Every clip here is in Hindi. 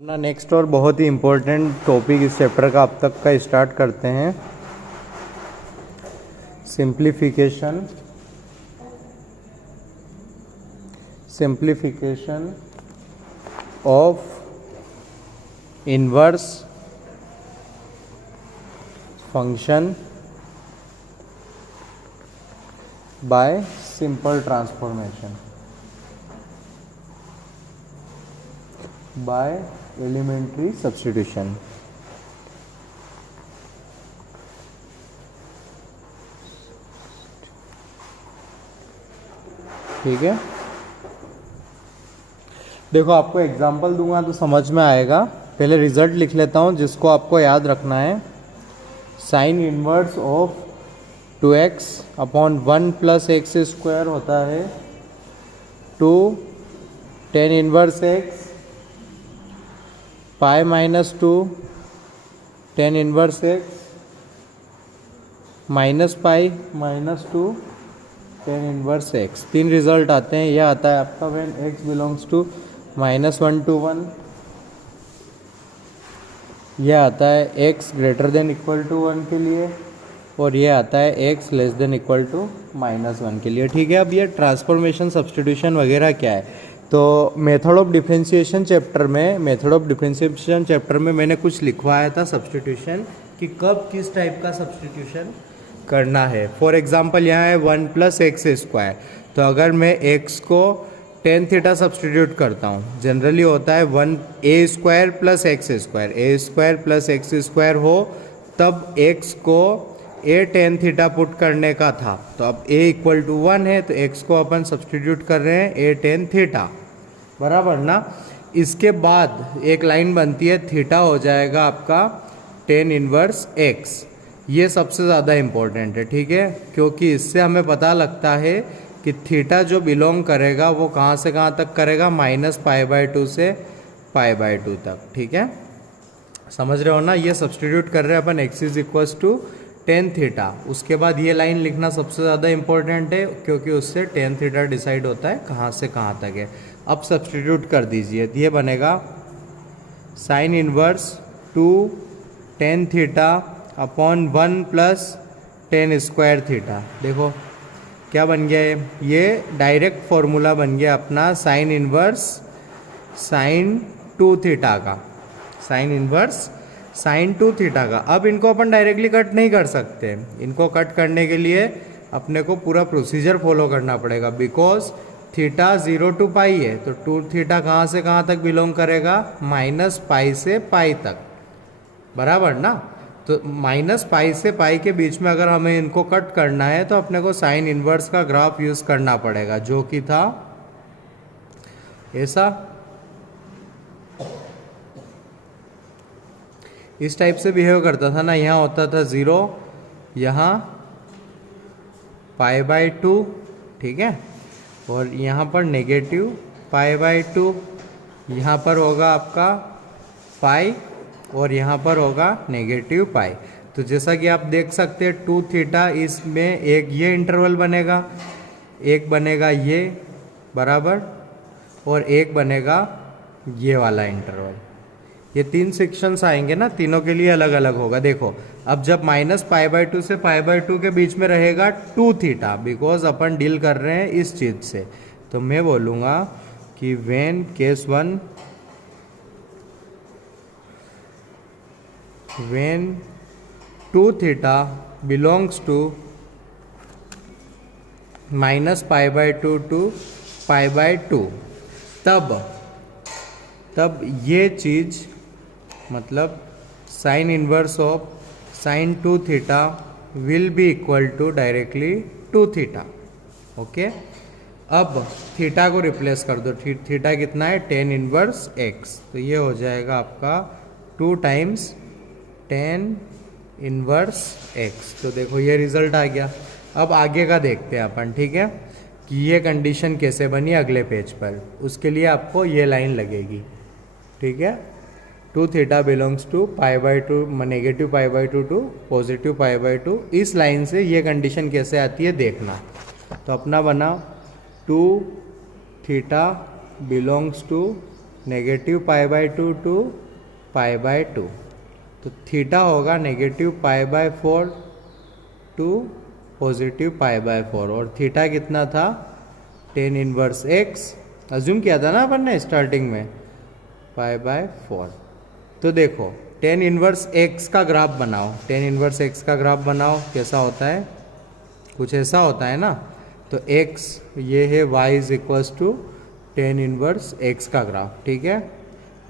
अपना नेक्स्ट और बहुत ही इम्पोर्टेंट टॉपिक इस चैप्टर का अब तक का स्टार्ट करते हैं। Simplification of inverse function by simple transformation by elementary substitution. ठीक है, देखो आपको एग्जांपल दूंगा तो समझ में आएगा। पहले रिजल्ट लिख लेता हूं जिसको आपको याद रखना है। Sine inverse of 2x upon 1 plus x square होता है 2 tan inverse x pi minus 2 tan inverse x minus pi minus 2 tan inverse x। तीन रिजल्ट आते हैं। यह आता है आपका when x belongs to -1 to 1, यह आता है x greater than equal to 1 के लिए, और ये आता है x less than equal to -1 के लिए। ठीक है, अब ये ट्रांसफॉर्मेशन सब्स्टिट्यूशन वगैरह क्या है, तो मेथड ऑफ डिफरेंशिएशन चैप्टर में मैंने कुछ लिखवाया था सब्स्टिट्यूशन कि कब किस टाइप का सब्स्टिट्यूशन करना है। फॉर एग्जांपल यहाँ है 1 प्लस एक्स स्क्वायर, तो अगर मैं x को tan थीटा सब्स्टिट्यूट करता हूँ, जनरली होता है 1a square plus x square, a square plus x square हो तब x को a tan थीटा पुट करने का था। तो अब a इक्वल टू 1 है तो x को अपन सब्स्टिट्यूट कर रहे हैं a tan थीटा, बराबर ना। इसके बाद एक लाइन बनती है, थीटा हो जाएगा आपका tan इनवर्स x। ये सबसे ज़्यादा इम्पोर्टेंट है, ठीक है, क्योंकि इससे हमें पता लगता है कि थीटा जो बिलोंग करेगा वो कहाँ से कहाँ तक करेगा, -π/2 से π/2 तक। ठीक है, समझ रहे हो ना। ये सब्स्टिट्यूट कर रहे हैं अपन x is equal to tan theta. उसके बाद ये लाइन लिखना सबसे ज़्यादा इम्पोर्टेंट है क्योंकि उससे tan थीटा डिसाइड होता है कहाँ से कहाँ तक है। अब सब्स्टिट्यूट कर दीजिए, ये बनेगा sine inverse 2 tan theta upon 1 plus tan square theta. देखो क्या बन गया है, ये डायरेक्ट फॉर्मूला बन गया अपना साइन इनवर्स साइन 2 थीटा का, साइन इनवर्स साइन 2 थीटा का। अब इनको अपन डायरेक्टली कट नहीं कर सकते, इनको कट करने के लिए अपने को पूरा प्रोसीजर फॉलो करना पड़ेगा, बिकॉज थीटा 0 to π है। तो 2 थीटा कहाँ से कहाँ तक बिलोंग करेगा, -π से π तक, बराबर ना। तो -π से π के बीच में अगर हमें इनको कट करना है तो अपने को साइन इनवर्स का ग्राफ यूज करना पड़ेगा, जो कि था ऐसा, इस टाइप से बिहेव करता था ना। यहाँ होता था 0, यहाँ π/2, ठीक है, और यहाँ पर नेगेटिव π/2, यहाँ पर होगा आपका पाई और यहाँ पर होगा नेगेटिव पाई। तो जैसा कि आप देख सकते हैं 2 थीटा, इसमें एक ये इंटरवल बनेगा, एक बनेगा ये, बराबर, और एक बनेगा ये वाला इंटरवल। ये 3 सेक्शंस आएंगे ना, तीनों के लिए अलग अलग होगा। देखो अब जब -π/2 से π/2 के बीच में रहेगा 2 थीटा, बिकॉज अपन डील कर रहे हैं इस चीज़ से, तो मैं बोलूँगा कि when case 1 when 2 theta belongs to -π/2 to π/2, तब ये चीज़ मतलब sine inverse of sine 2 theta will be equal to directly 2 theta. Okay, अब थीटा को रिप्लेस कर दो, थीटा कितना है, tan इनवर्स x, तो ये हो जाएगा आपका 2 टाइम्स tan इनवर्स x। तो देखो ये रिजल्ट आ गया। अब आगे का देखते हैं अपन, ठीक है, कि ये कंडीशन कैसे बनी अगले पेज पर। उसके लिए आपको ये लाइन लगेगी, ठीक है, 2 theta belongs to π/2, negative π/2 to positive π/2। इस लाइन से ये कंडीशन कैसे आती है देखना। तो अपना बना 2 theta belongs to negative pi by 2 to pi by 2। तो थीटा होगा negative pi by 4 to positive pi by 4। और थीटा कितना था, टेन इनवर्स एक्स अज्यूम किया था ना अपन ने स्टार्टिंग में, पाई बाय 4। तो देखो टेन इनवर्स एक्स का ग्राफ बनाओ, टेन इनवर्स एक्स का ग्राफ बनाओ, कैसा होता है, कुछ ऐसा होता है ना। तो x ये है y is equals to tan inverse x का ग्राफ, ठीक है।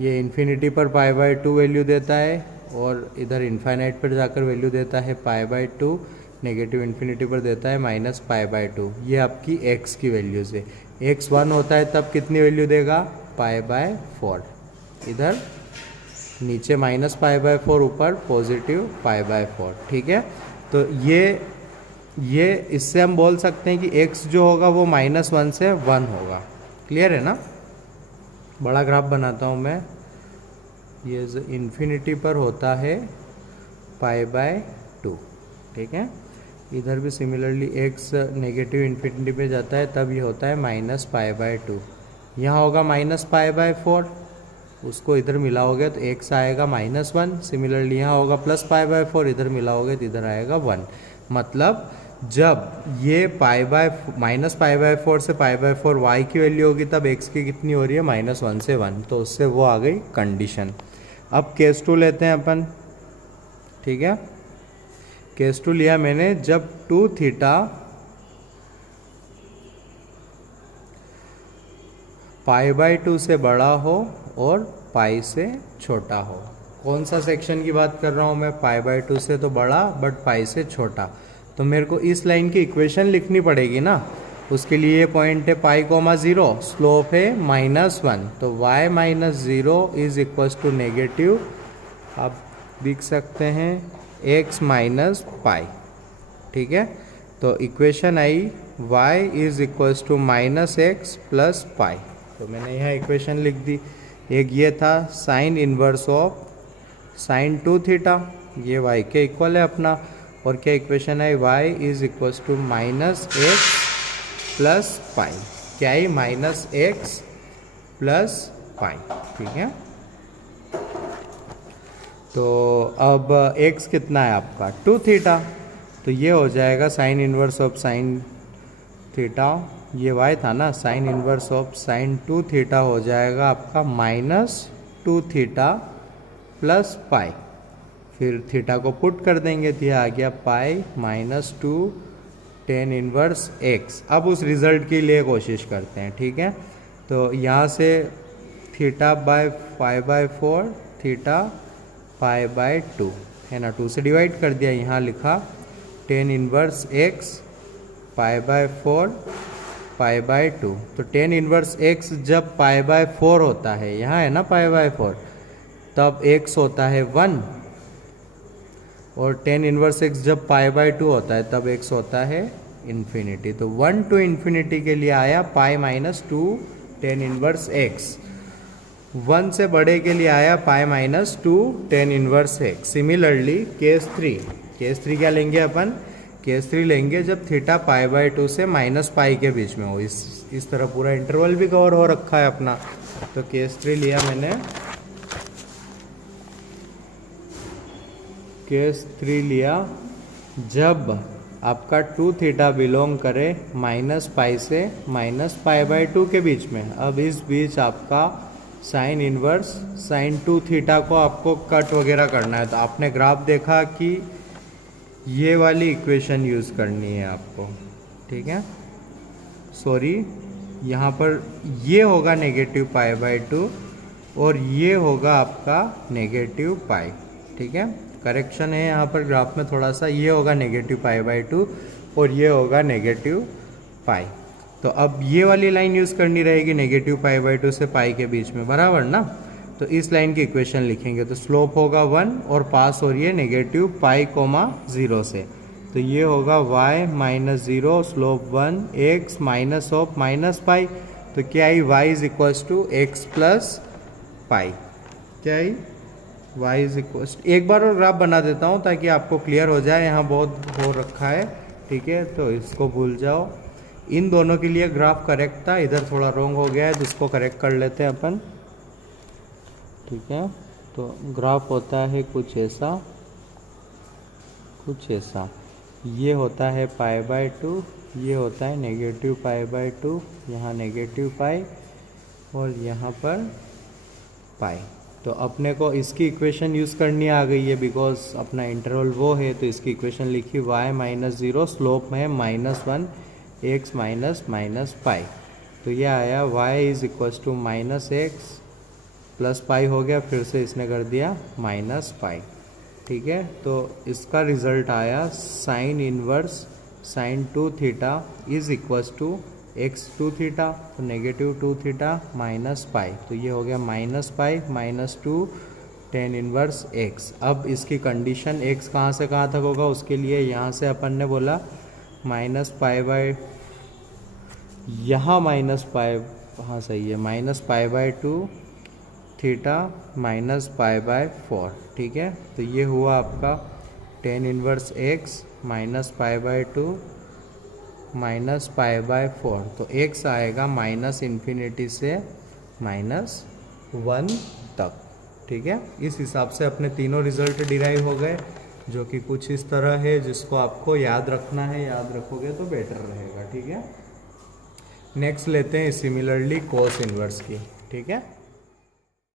ये इन्फिनिटी पर पाई बाय 2 वैल्यू देता है और इधर इन्फाइनाइट पर जाकर वैल्यू देता है पाई बाय 2, नेगेटिव इन्फिनिटी पर देता है माइनस पाई बाय 2। ये आपकी x की वैल्यूज है। x 1 होता है तब कितनी वैल्यू देगा, पाई बाय 4। इधर नीचे माइनस पाई बाय 4, ऊपर पॉजिटिव पाई बाय 4, ठीक है। तो ये इससे हम बोल सकते हैं कि x जो होगा वो -1 से 1 होगा। क्लियर है ना। बड़ा ग्राफ बनाता हूँ मैं। ये इन्फिनिटी पर होता है पाई बाय 2, ठीक है। इधर भी सिमिलरली x नेगेटिव इन्फिनिटी पे जाता है तब ये होता है माइनस पाई बाय 2। यहाँ होगा माइनस पाई बाय 4, उसको इधर मिलाओगे तो x आएगा -1। सिमिलरली यहाँ होगा प्लस पाई बाय 4, इधर मिलाओगे तो इधर आएगा 1। मतलब जब ये माइनस पाई बाय 4 से पाई बाय 4 y की वैल्यू होगी तब x की कितनी हो रही है, -1 से 1। तो उससे वो आ गई कंडीशन। अब केस 2 लेते हैं अपन, ठीक है। केस 2 लिया मैंने जब 2 थीटा पाई बाय 2 से बड़ा हो और पाई से छोटा हो। कौन सा सेक्शन की बात कर रहा हूँ मैं, पाई बाय 2 से तो बड़ा बट पाई से छोटा। तो मेरे को इस लाइन की इक्वेशन लिखनी पड़ेगी ना। उसके लिए ये पॉइंट है पाई कोमा 0, स्लोप है -1। तो y minus 0 is equal to negative, आप लिख सकते हैं x माइनस पाई, ठीक है। तो equation I y is equal to -x plus pi. तो मैंने यहाँ इक्वेशन लिख दी। एक ये था sine inverse of sine 2 theta, ये y के इक्वल है अपना। और क्या इक्वेशन है, y is equal to -x plus pi. क्या है, -x प्लस पाई, ठीक है। तो अब x कितना है आपका 2 थीटा, तो ये हो जाएगा sign inverse of sine theta, ये y था ना, sign inverse of sine 2 theta हो जाएगा आपका -2 थीटा प्लस पाई। फिर थीटा को पुट कर देंगे तो यह आ गया पाई -2 टेन इनवर्स x। अब उस रिज़ल्ट के लिए कोशिश करते हैं, ठीक है। तो यहाँ से theta by pi by 4, theta pi by 2 है ना, 2 से डिवाइड कर दिया, यहाँ लिखा ten inverse x pi by 4 pi by 2। तो टेन इनवर्स x जब पाई बाय 4 होता है, यहाँ है ना पाई बाय 4, तब x होता है 1। और टेन इनवर्स x जब पाई बाय 2 होता है तब x होता है इन्फिनिटी। तो 1 टू इन्फिनिटी के लिए आया पाई -2 टेन इनवर्स x। 1 से बड़े के लिए आया पाई -2 ten inverse x। Similarly case 3 क्या लेंगे अपन, केस 3 लेंगे जब थीटा पाई बाय 2 से माइनस पाई के बीच में हो। इस तरह पूरा इंटरवल भी कवर हो रखा है अपना। तो केस 3 लिया मैंने, केस 3 लिया जब आपका 2 थीटा बिलोंग करे -पाई से -पाई बाय 2 के बीच में। अब इस बीच आपका साइन इनवर्स साइन 2 थीटा को आपको कट वगैरह करना है। तो आपने ग्राफ देखा कि ये वाली इक्वेशन यूज़ करनी है आपको, ठीक है। सॉरी, यहाँ पर ये होगा नेगेटिव पाई बाय 2 और ये होगा आपका नेगेटिव पाई, ठीक है। करेक्शन है यहाँ पर ग्राफ में थोड़ा सा, ये होगा नेगेटिव पाई बाय 2 और ये होगा नेगेटिव पाई। तो अब ये वाली लाइन यूज़ करनी रहेगी नेगेटिव पाई बाय 2 से पाई के बीच में, बराबर ना। तो इस लाइन की इक्वेशन लिखेंगे तो स्लोप होगा 1 और पास हो रही है नेगेटिव पाई कोमा 0 से। तो ये होगा y -0 slope 1 x minus of minus pi. तो क्या I y is equal to x plus pi. क्या आई y इज इक्वल, एक बार और ग्राफ बना देता हूँ ताकि आपको क्लियर हो जाए, यहाँ बहुत हो रखा है, ठीक है। तो इसको भूल जाओ। इन दोनों के लिए ग्राफ करेक्ट था, इधर थोड़ा रॉन्ग हो गया है तो इसको करेक्ट कर लेते हैं अपन। ठीक है। तो ग्राफ होता है कुछ ऐसा, ये होता है π/2, ये होता है -π/2, यहाँ -π और यहाँ पर पाई। तो अपने को इसकी इक्वेशन यूज़ करनी आ गई है, बिकॉज अपना इंटरवल वो है, तो इसकी इक्वेशन लिखी y-0, स्लोप में -1 x माइनस पाई। तो ये आया y -x प्लस पाई हो गया, फिर से इसने कर दिया -पाई। ठीक है, तो इसका रिजल्ट आया sine inverse sin 2 theta is equals to x2 theta, तो -2 थीटा माइनस पाई, तो ये हो गया -पाई -2 tan इनवर्स x। अब इसकी कंडीशन x कहाँ से कहाँ तक होगा, उसके लिए यहाँ से अपन ने बोला -पाई, यहाँ -पाई, हाँ सही है, -पाई/2 थीटा -पाई/4। ठीक है, तो ये हुआ आपका tan इनवर्स x -पाई/2 -पाई/4। तो x आएगा -∞ से -1 तक। ठीक है, इस हिसाब से अपने तीनों रिजल्ट डिराइव हो गए, जो कि कुछ इस तरह है, जिसको आपको याद रखना है, याद रखोगे तो बेटर रहेगा। ठीक है, नेक्स्ट लेते हैं सिमिलरली कोस इनवर्स की। ठीक है।